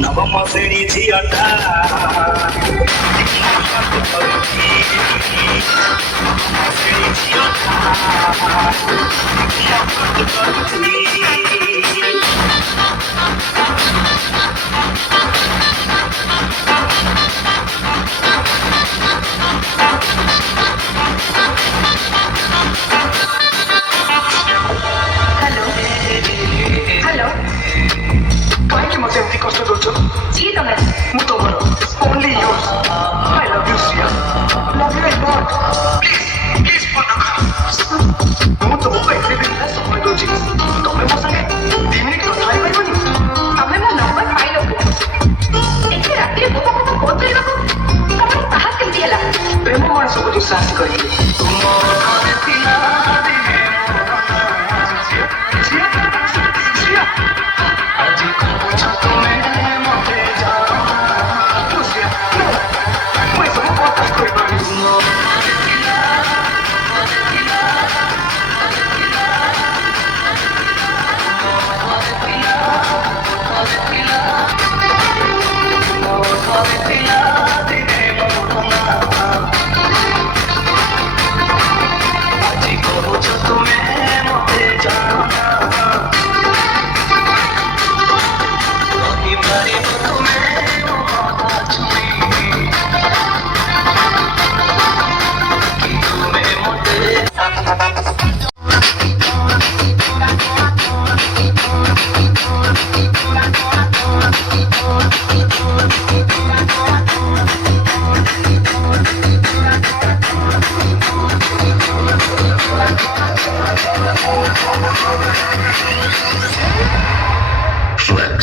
नवम श्रेणी झियटा କାହିଁକି ମତେ ଏମିତି କଷ୍ଟ ଦଉଛ? ଯିଏ ତମେ ମୁଁ ତମର only yours. I love you, Sia. Love you a lot. Please, ମୁଁ ତମକୁ ଏତେ ଦିନ ହେଲା ସମୟ ଦଉଛି। ତମେ ମୋ ସାଙ୍ଗେ 2 ମିନିଟ୍ କଥା ହେଇପାରିବନି? ତମେ ମୋ ନମ୍ବର ପାଇଲ କୋଉଠୁ? ଏତେ ରାତିରେ ମୋ ପାଖକୁ ଫୋନ କରିବାକୁ ତମର ସାହସ କେମିତି ହେଲା? ପ୍ରେମ ମଣିଷକୁ ଦୁଃସାହସ କରିଦିଏ। ଆଜି କହୁଛ ତୁମେ ମତେ ଜାଣ। ମୁଁ ଏସବୁ କଥା କହିପାରିବି। ଆଜି କହୁଛ ତୁମେ ମତେ ଜାଣ। କହିପାରିବ ତୁମେ ମୋ କଥା ଛୁଇଁ କି ତୁମେ ମତେ Flex.